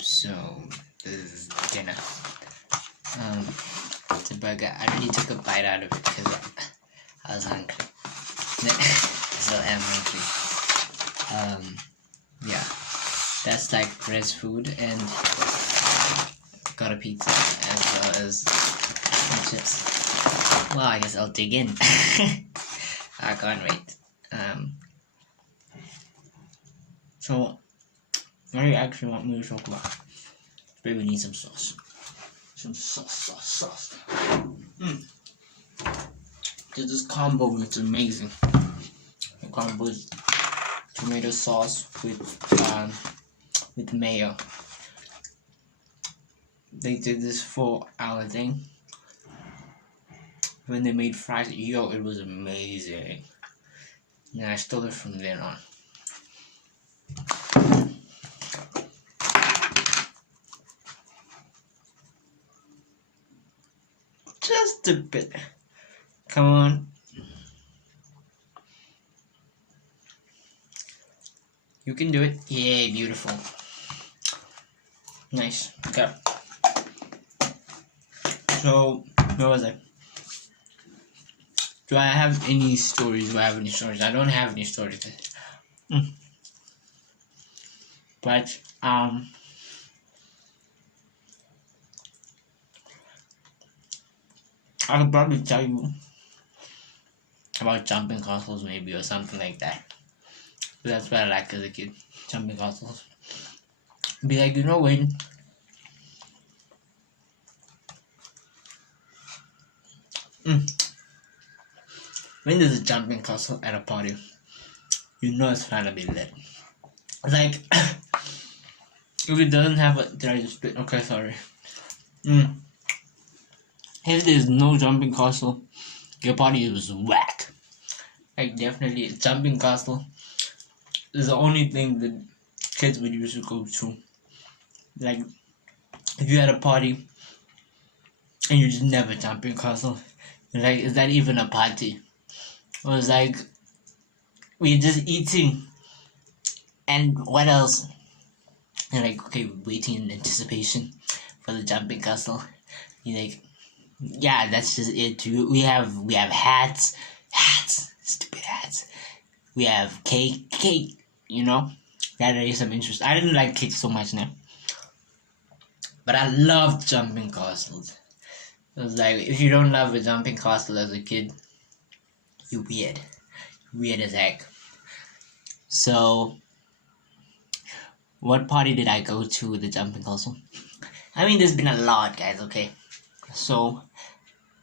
So this is dinner. It's a burger. I really took a bite out of it because I was hungry. So I'm hungry. Yeah, that's like fresh food, and got a pizza as well as chips. Well, I guess I'll dig in. I can't wait. So what do you actually want me to talk about? Maybe we need some sauce. Some sauce. This combo is amazing. The combo is tomato sauce with mayo. They did this 4-hour thing. When they made fries, yo, it was amazing. And I stole it from then on. Just a bit. Come on. You can do it. Yay, beautiful. Nice. Okay. So, where was I? Do I have any stories? I don't have any stories. But, I could probably tell you about jumping castles maybe, or something like that. But that's what I like as a kid, jumping castles. Be like, when there's a jumping castle at a party, it's gonna be lit. Like, if it doesn't have a, did I just spit? Okay, sorry. If there's no jumping castle, your party is whack. Like, definitely, a jumping castle is the only thing that kids would usually go to. Like, if you had a party and you just never jumping castle, like, is that even a party? Or it's like, we're just eating, and what else? And like, okay, waiting in anticipation for the jumping castle. You're like, yeah, that's just it. We have hats, stupid hats. We have cake. That is some interest. I didn't like cake so much now, but I loved jumping castles. It was like, if you don't love a jumping castle as a kid, you're weird as heck. So, what party did I go to with the jumping castle? I mean, there's been a lot, guys. Okay, so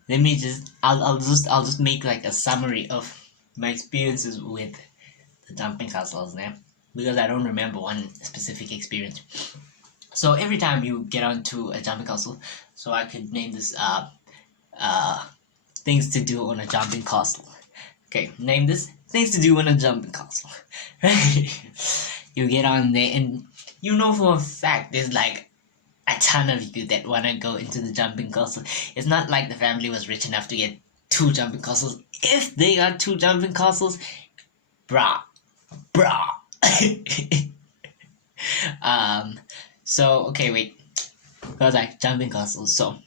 let me I'll just make like a summary of my experiences with the jumping castles now, because I don't remember one specific experience. So every time you get onto a jumping castle, so I could name this things to do on a jumping castle. Okay, name this things to do on a jumping castle. You get on there, and for a fact there's like a ton of you that want to go into the jumping castle. It's not like the family was rich enough to get 2 jumping castles. If they got 2 jumping castles, brah. So, okay, wait. I was like, jumping castles. So,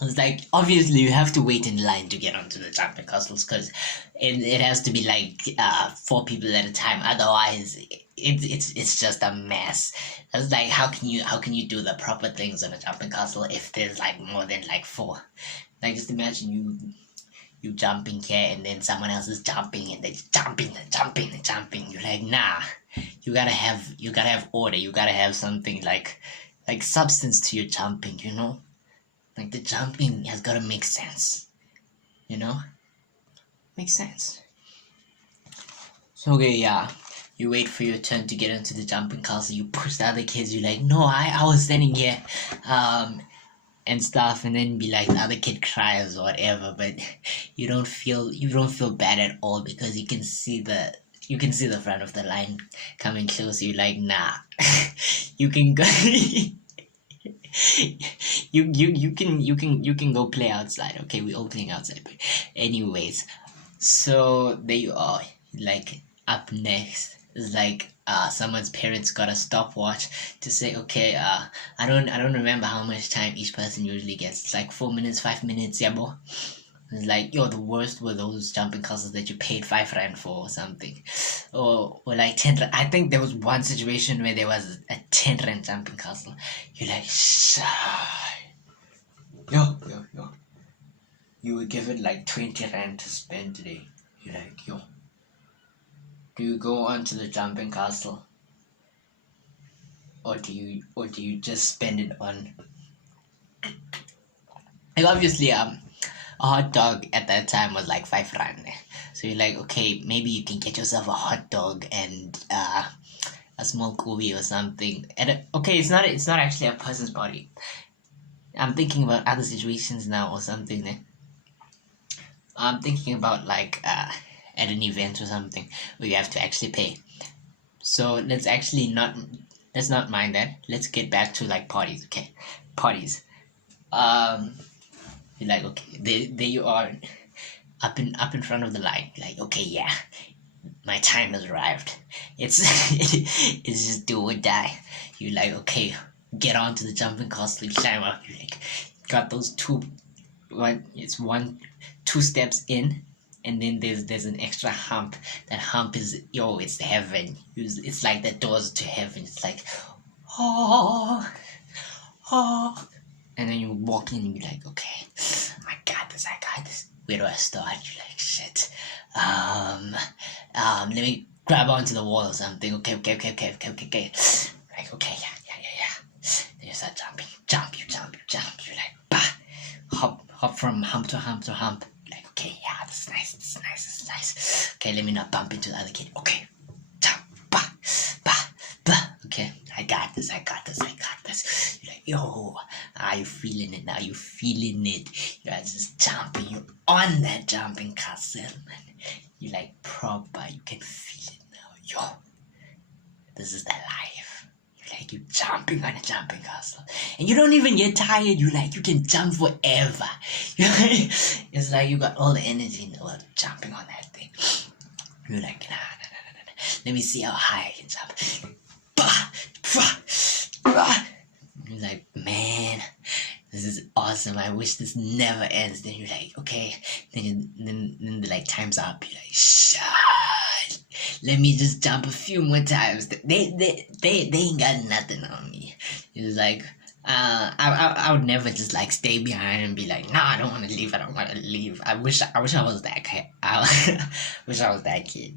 it's like, obviously you have to wait in line to get onto the jumping castles, because it has to be like 4 people at a time. Otherwise, it's just a mess. It's like, how can you do the proper things on a jumping castle if there's like more than like 4? Like, just imagine you jumping here, and then someone else is jumping, and they're jumping. You're like, nah. You gotta have order. You gotta have something like substance to your jumping. Like, the jumping has gotta make sense. Makes sense. So, okay, yeah. You wait for your turn to get into the jumping castle. You push the other kids. You're like, no, I was standing here, and stuff. And then be like, the other kid cries or whatever. But you don't feel bad at all, because you can see the front of the line coming close. You're like, nah, you can go. you can go play outside. Okay, we're all playing outside. But anyways, so there you are. Like, up next is like someone's parents got a stopwatch to say, okay, I don't remember how much time each person usually gets. It's like 4 minutes, 5 minutes, yeah, bro. It's like, yo, the worst were those jumping castles that you paid 5 rand for or something, or like 10 rand. I think there was one situation where there was a 10 rand jumping castle. You're like, yo. You were given like 20 rand to spend today. You're like, yo, do you go onto the jumping castle, or do you just spend it on, like, obviously a hot dog at that time was like 5 rand. So you're like, okay, maybe you can get yourself a hot dog and a small kobe or something. And okay, it's not actually a person's body. I'm thinking about other situations now or something. I'm thinking about like at an event or something where you have to actually pay. So let's not mind that. Let's get back to like parties. Okay, parties. You're like, okay, there you are, up in front of the line. You're like, okay, yeah, my time has arrived. It's it's just do or die. You're like, okay, get onto the jumping castle. You climb up. You like got those two steps in, and then there's an extra hump. That hump is, yo, it's heaven. It's like the doors to heaven. It's like, oh, and then you walk in and you're like, okay, I got this. Where do I start? You're like, shit. Let me grab onto the wall or something. Okay. Like, okay, yeah. Then you start jumping. You jump. You're like, bah, hop from hump to hump. Like, okay, yeah, this is nice. Okay, let me not bump into the other kid. Okay, jump, bah. Okay, I got this. You're like, yo, are you feeling it now? You feeling it? You're just jumping. You're on that jumping castle, man. You're like proper. You can feel it now. Yo, this is the life. You're like, you jumping on a jumping castle, and you don't even get tired. You can jump forever. It's like you got all the energy in the world jumping on that thing. You're like, nah. Let me see how high I can jump. You're like, man, this is awesome. I wish this never ends. Then you're like, okay. Then like time's up. You're like, shit. Let me just jump a few more times. They ain't got nothing on me. It's like, I would never just like stay behind and be like, nah, I don't want to leave. I wish I was that kid. I wish I was that kid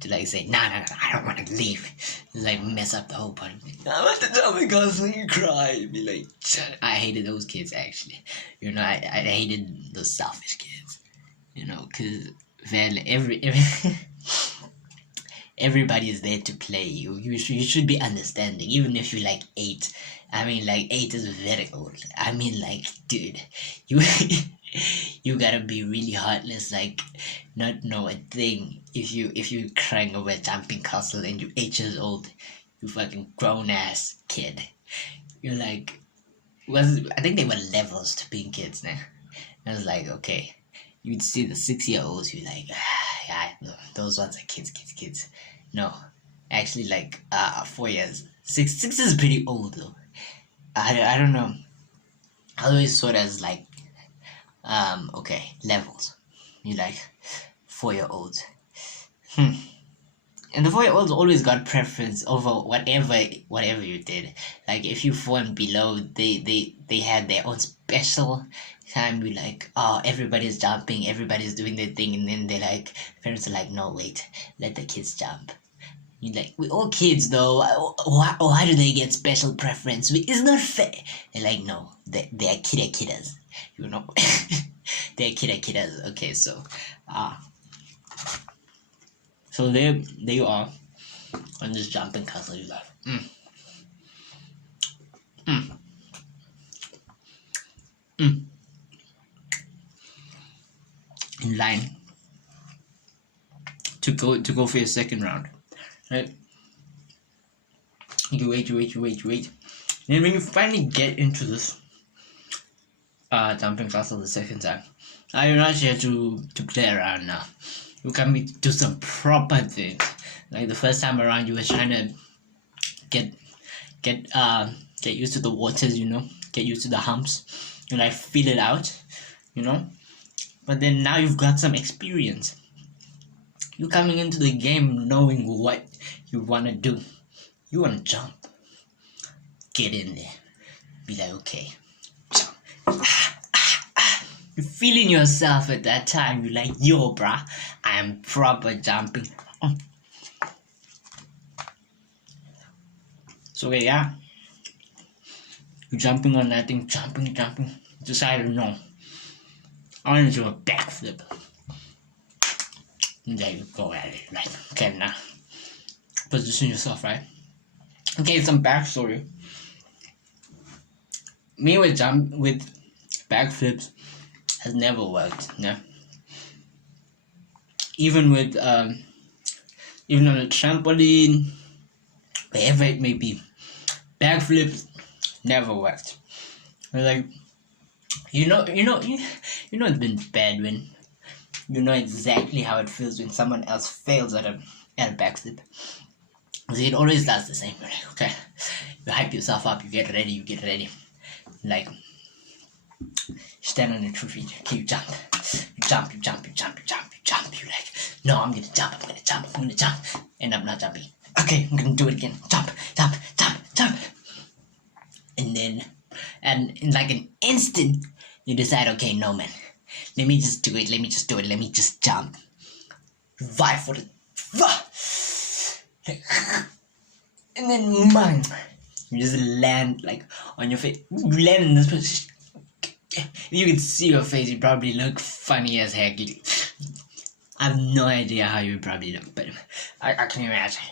to like say, nah, I don't want to leave. Like mess up the whole point. I'm at the jumping castle, you cry. Be like, shut. I hated those kids actually. I hated those selfish kids. Cause man, everybody is there to play. You should be understanding, even if you're like 8. I mean, like 8 is very old. I mean, like, dude, you gotta be really heartless, like not know a thing if you crying over a jumping castle and you're 8 years old. You fucking grown ass kid. You're like, I think they were levels to being kids now. I was like, okay, you'd see the 6-year-olds. You're like, yeah, no, those ones are kids. No, actually, like 4 years. Six is pretty old though. I don't know. I always saw it as like okay, levels. You like 4-year-olds. And the 4-year-olds always got preference over whatever you did. Like if you 4 and below, they had their own special time. Be like, oh, everybody's jumping, everybody's doing their thing, and then parents are like, no, wait, let the kids jump. You're like, we all kids though. Why do they get special preference? It's not fair. They're like, no, they're kiddas. They're kiddas. Okay, so so there you are on this jumping castle. You're like, in line to go for your second round. Right? You wait. Then when you finally get into this jumping castle the second time, you're not here to play around now. You can do some proper things. Like the first time around, you were trying to get get get used to the waters, get used to the humps, and like feel it out, you know. But then now you've got some experience. You're coming into the game knowing what you want to do. You want to jump. Get in there. Be like, okay, jump. You're feeling yourself at that time. You're like, yo, bruh, I'm proper jumping. So yeah, you're jumping on that thing, jumping. Decided, no, I want to do a backflip. And there you go at it, right? Okay, now position yourself, right? Okay, some backstory. Me with backflips has never worked. Yeah. Even with even on a trampoline, wherever it may be, backflips never worked. Like it's been bad when you know exactly how it feels when someone else fails at a backflip. See, it always does the same. You're like, okay, you hype yourself up, you get ready. Like, stand on your 2 feet. Okay, you jump. You're like, no, I'm gonna jump. And I'm not jumping. Okay, I'm gonna do it again. Jump. And then, and in like an instant, you decide, okay, no, man. Let me just do it. Let me just jump. Vibe for it. And then, man, you just land like on your face. You land in this position. You can see your face. You probably look funny as heck. I have no idea how you probably look, but I can imagine.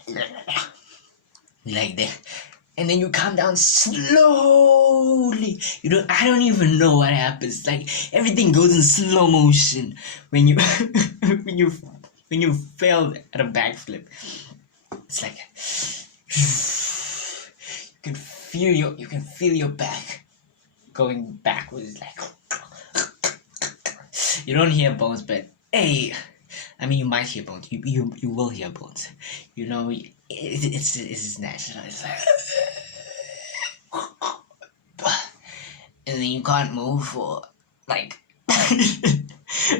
Like that. And then you come down slowly. I don't even know what happens. Like everything goes in slow motion when you when you fail at a backflip. It's like you can feel your back going backwards. Like you don't hear bones, but hey, I mean you might hear bones. You will hear bones. It's natural. It's like, and then you can't move for like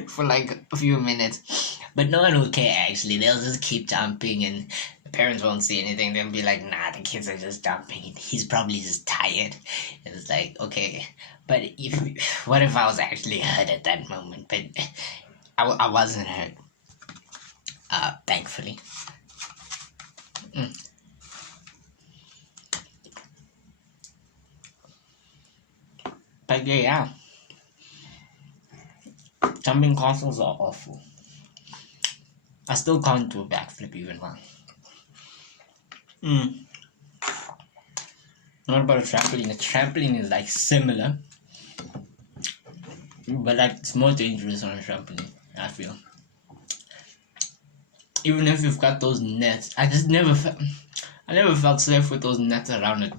for like a few minutes. But no one will care actually. They'll just keep jumping and the parents won't see anything. They'll be like, nah, the kids are just jumping. He's probably just tired. And it's like, okay. But what if I was actually hurt at that moment? But I wasn't hurt. Thankfully. But yeah. Jumping castles are awful. I still can't do a backflip even now. What about a trampoline? A trampoline is like similar, but like it's more dangerous on a trampoline, I feel. Even if you've got those nets, I never felt safe with those nets around a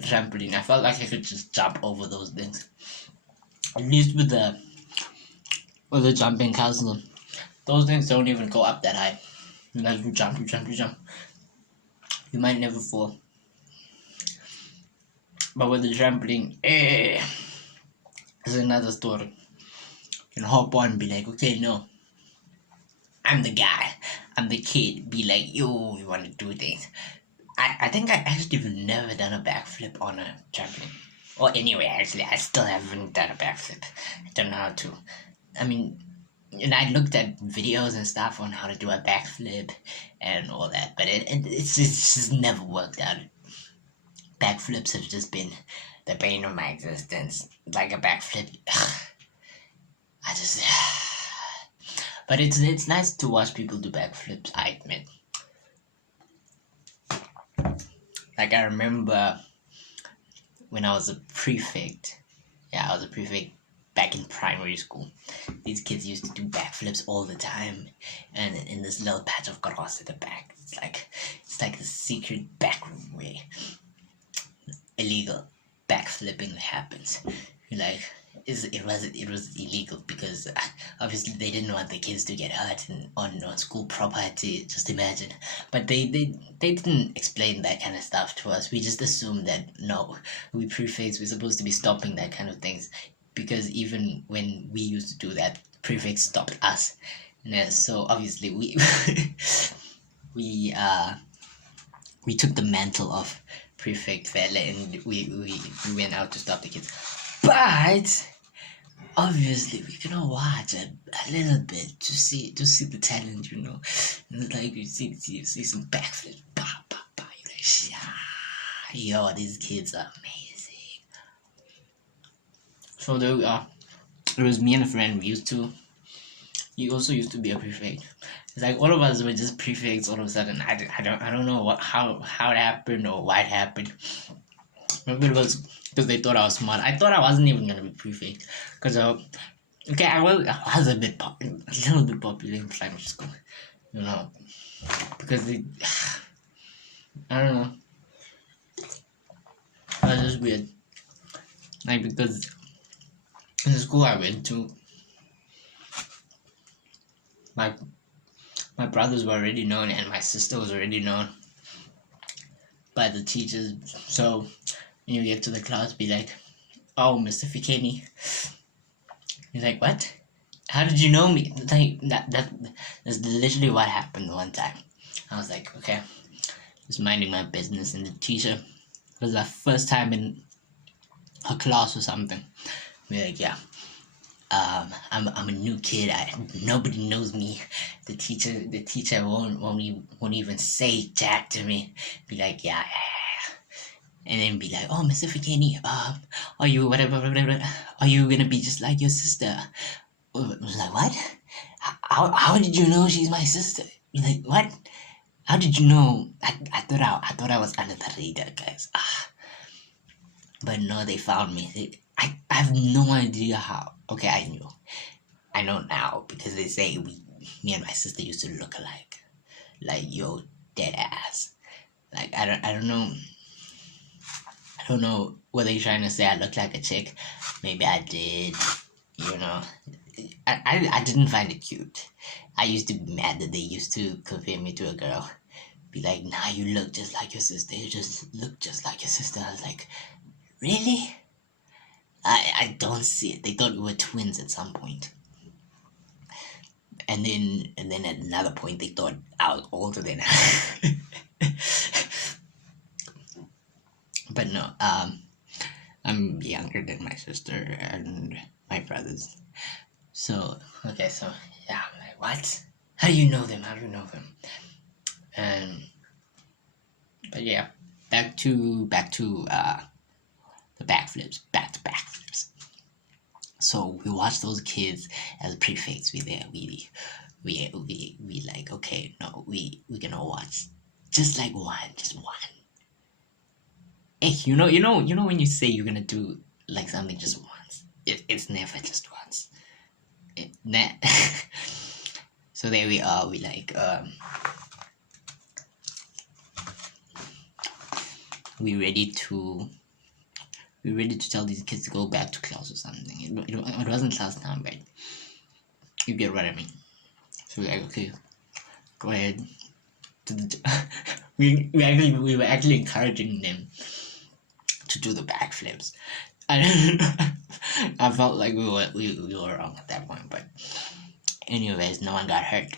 trampoline. I felt like I could just jump over those things. At least with the jumping castle, those things don't even go up that high. Like you jump. You might never fall. But with the trampoline, it's another story. You can hop on and be like, okay, no, I'm the guy. I'm the kid. Be like, yo, you want to do things. I think I actually have never done a backflip on a trampoline. Or anyway, actually, I still haven't done a backflip. I don't know how to. I mean, and I looked at videos and stuff on how to do a backflip and all that, but it's just never worked out. Backflips have just been the bane of my existence. Like a backflip, but it's nice to watch people do backflips, I admit. Like I remember when I was a prefect. Yeah, I was a prefect back in primary school. These kids used to do backflips all the time, and in this little patch of grass at the back, it's like a secret backroom where illegal backflipping happens. You like it was illegal because obviously they didn't want the kids to get hurt on school property. Just imagine. But they didn't explain that kind of stuff to us. We just assumed that no, we prefects we're supposed to be stopping that kind of things, because even when we used to do that, prefects stopped us. Yeah, so obviously we we uh we took the mantle of prefect fella, and we went out to stop the kids. But obviously we're gonna watch a little bit to see the talent, And it's like you see some backflips, bah, bah, bah. You're like, yeah, yo, these kids are amazing. So there we are. It was me and a friend. He also used to be a prefect. It's like all of us were just prefects all of a sudden. I don't know how it happened or why it happened. Maybe it was because they thought I was smart. I thought I wasn't even gonna be prefect because okay, I was a little bit popular in primary school, you know, because I don't know, it was just weird. Like, because in the school I went to, my my brothers were already known and my sister was already known by the teachers. So when you get to the class, be like, "Oh, Mr. Fikeni." He's like, "What? How did you know me?" Like that's literally what happened one time. I was like, "Okay," just minding my business, and the teacher, it was the first time in her class or something. We're like, "Yeah, I'm a new kid. Nobody knows me. The teacher won't even say jack to me. Be like, yeah, yeah." And then be like, "Oh, Mr. Fikeni, are you whatever? Are you gonna be just like your sister?" I was like, "What? How did you know she's my sister?" Be like, "What? How did you know?" I thought I was under the radar, guys. But no, they found me. I have no idea how. Okay, I knew. I know now because they say me and my sister used to look alike. Like, yo, dead ass. Like, I don't know. I don't know what they're trying to say. I look like a chick. Maybe I did. You know, I didn't find it cute. I used to be mad that they used to compare me to a girl. Be like, "Nah, you look just like your sister. You just look just like your sister." I was like, really? I don't see it. They thought we were twins at some point. And then at another point they thought I was older than her. But no, I'm younger than my sister and my brothers. So okay, so yeah, I'm like, what? How do you know them? How do you know them? And but yeah, back to the backflips, back to backflips. So we watched those kids as prefects. We like, okay, no, we gonna watch just like one, just one. Hey, you know when you say you're gonna do like something just once, it's never just once. So there we are. We ready to we ready to tell these kids to go back to class or something. It wasn't class time, but you get what I mean. So we're like, okay, go ahead. We were actually encouraging them to do the backflips. I felt like we were wrong at that point, but anyways, no one got hurt.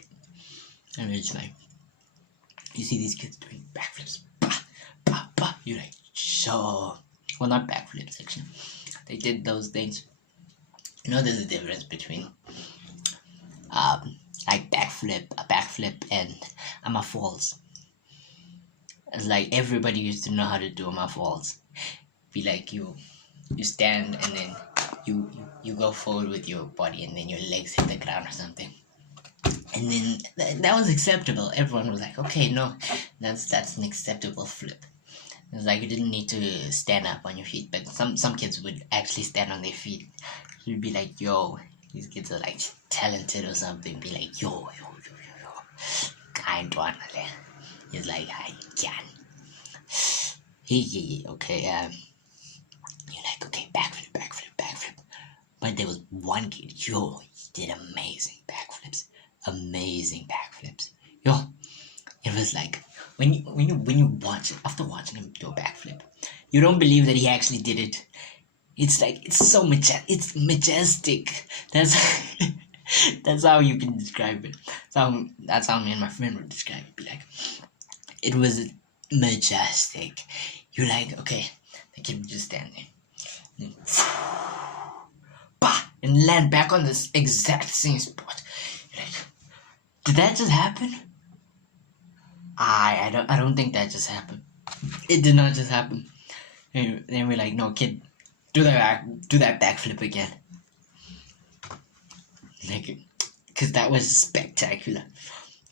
And it's like, you see these kids doing backflips, bah, bah, bah. You're like, sure. Well, not backflips actually. They did those things. There's a difference between like a backflip, and a falls. It's like everybody used to know how to do a falls. Be like, you stand, and then you go forward with your body, and then your legs hit the ground or something. And then that was acceptable. Everyone was like, okay, no, that's an acceptable flip. It's like you didn't need to stand up on your feet, but some kids would actually stand on their feet. You'd be like, yo, these kids are like talented or something. Be like, yo, kind one. He's like, I can. Hey, okay, you're like, okay, backflip. But there was one kid, yo, he did amazing backflips. Amazing backflips. Yo, it was like when you watch it, after watching him do a backflip, you don't believe that he actually did it. It's like it's so it's majestic. That's that's how you can describe it. That's how me and my friend would describe it. Be like, it was majestic. You're like, okay, the kid would just stand there. Bah, and land back on this exact same spot. You're like, did that just happen? I don't think that just happened. It did not just happen. And then we're like, no, kid, do that backflip again. Like, cause that was spectacular.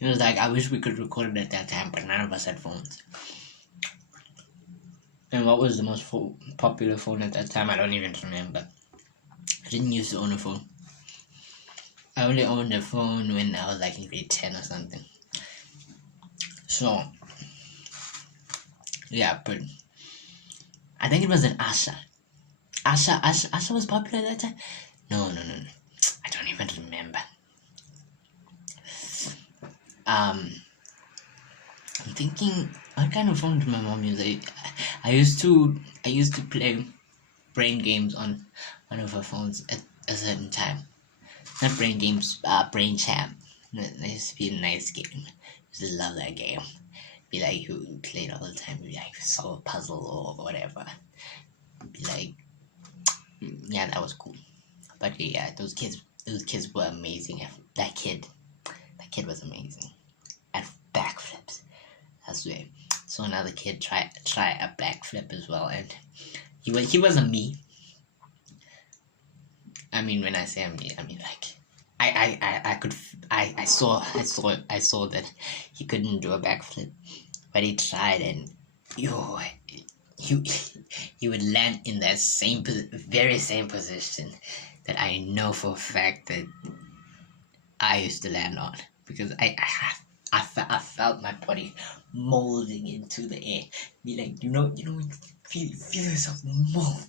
It was like, I wish we could record it at that time, but none of us had phones. And what was the most popular phone at that time? I don't even remember. I didn't used to own a phone. I only owned a phone when I was like in grade 10 or something. So, yeah, but I think it was an Asha. Asha was popular at that time? No. I don't even remember. I'm thinking, what kind of phone did my mom use? I used to play brain games on one of her phones at a certain time. Not brain games, brain champ. That used to be a nice game. I used to love that game. Be like, you played all the time. Be like, solve a puzzle or whatever. Be like, yeah, that was cool. But yeah, those kids were amazing. That kid was amazing at backflips. I swear. So another kid try a backflip as well, and he wasn't me. I mean, when I say me, I mean like I saw that he couldn't do a backflip, but he tried, and he would land in that very same position that I know for a fact that I used to land on, because I felt my body molding into the air. Be like, you know, feel yourself mold.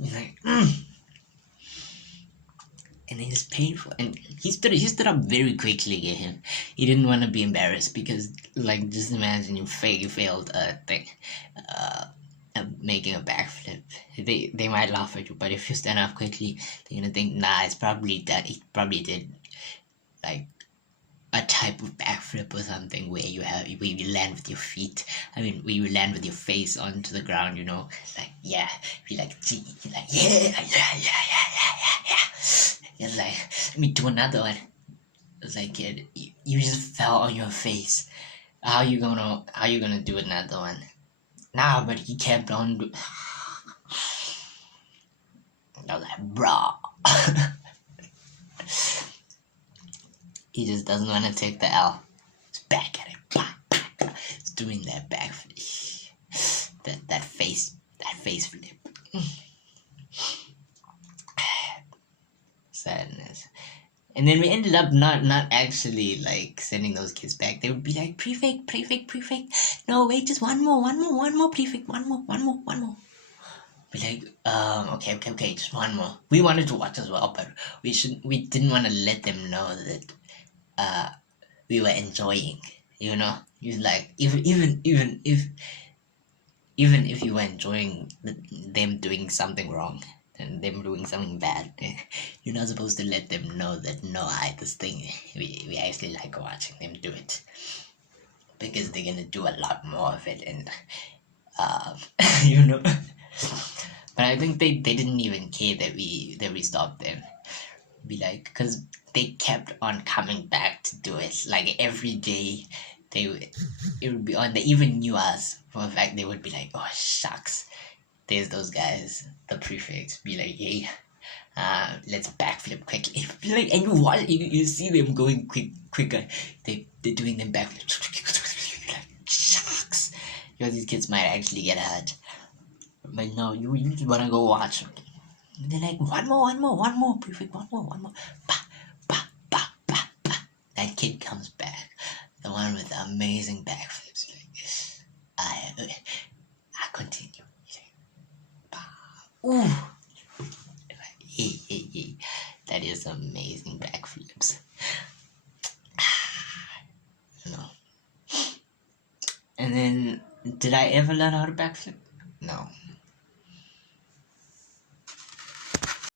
You're like, and it's painful. And he stood up very quickly. He didn't want to be embarrassed, because, like, just imagine you failed a thing, making a backflip. They might laugh at you, but if you stand up quickly, they're gonna think, nah, it's probably that he probably did like a type of backflip or something where you land with your feet. I mean, where you land with your face onto the ground. You know, like, yeah, be like, gee, you're like, yeah. It's like, let me do another one. It's like, kid, you just fell on your face. How you gonna do another one? Nah, but he kept on. I was like, bro. He just doesn't want to take the L. He's back at it. He's doing that back flip. That face flip. Sadness. And then we ended up not actually like sending those kids back. They would be like, prefect. No, wait, just one more, prefect, one more. Be like, okay, just one more. We wanted to watch as well, but we didn't want to let them know that we were enjoying. You know, you like, even if you were enjoying them doing something wrong and them doing something bad, you're not supposed to let them know that, no, this thing, we actually like watching them do it, because they're gonna do a lot more of it, and you know. But I think they didn't even care that we stopped them. Be like, because they kept on coming back to do it, like every day. It would be on. They even knew us for a fact. They would be like, oh shucks, there's those guys, the prefects. Be like, hey, let's backflip quickly. Be like, and you see them going quicker. They're doing them backflip. Like, shucks, because these kids might actually get hurt. But no, you just wanna go watch them. And they're like, one more, prefect, one more. Bah. That kid comes back, the one with the amazing backflips. Like, I continue. Like, bah. Ooh. amazing backflips. No. And then, did I ever learn how to backflip? No.